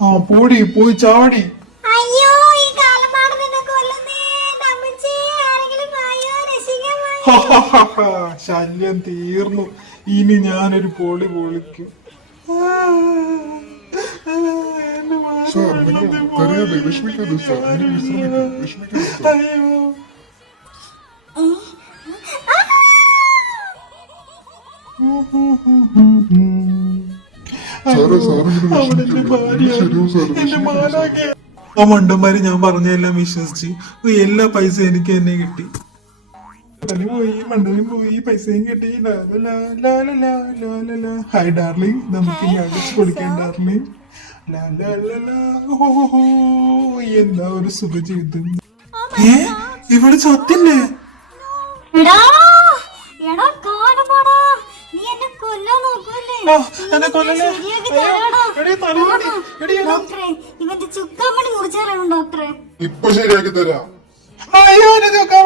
ആ പോടി പോയി ചാടി. അയ്യോ ഈ കാലമാട് നിന്നെ കൊല്ലുന്നേ. അമ്മച്ചി ആരെങ്കിലും വായോ രക്ഷിക്കാൻ വായോ. ശല്യം തീർന്നു. ഇനി ഞാനൊരു പൊളി പൊളിക്കും. സാർ നിങ്ങൾ കരയാതെ വിഷമിക്കരുത് സാർ, നിങ്ങൾ വിശ്രമിക്കൂ, വിഷമിക്കരുത് സാർ. അയ്യോ സാറേ സാറിങ്ങനെ അവനെന്റെ വിഷമിക്കരുത്, ഭാര്യ, ശരിയോ സാർ, എന്റെ വിഷമിക്കരുത് സാർ. മാലാഖ. ആ മണ്ടന്മാര് ഞാൻ പറഞ്ഞെല്ലാം വിശ്വസിച്ച് എല്ലാ പൈസ എനിക്ക് തന്നെ കിട്ടി. മണ്ടനും പോയി പൈസയും കിട്ടി. ഹായ് ഡാർലിംഗ്, നമുക്ക് ഇനി അടിച്ചു കൊടുക്കാൻ ഡാർലിംഗ്. എന്താ ഒരു സുഖജീവിതം. ഇവിടെ ചത്തില്ലേ? എടാ എടാ കാലമാടാ, നീ എന്നെ കൊല്ലാൻ നോക്കൂല്ലേ? എന്നെ കൊല്ലല്ലേ? ശരിയാക്കി തരാടാ. എടീ, തലമുടി. എടീ, എടാ. ഡോക്ടറെ ഇവന്റെ ചുക്കാമണി മുറിച്ചാലാണ് ഡോക്ടറെ. ഇപ്പൊ ശരിയാക്കി തരാം. അയ്യോ എന്നെ ചുക്കാൻ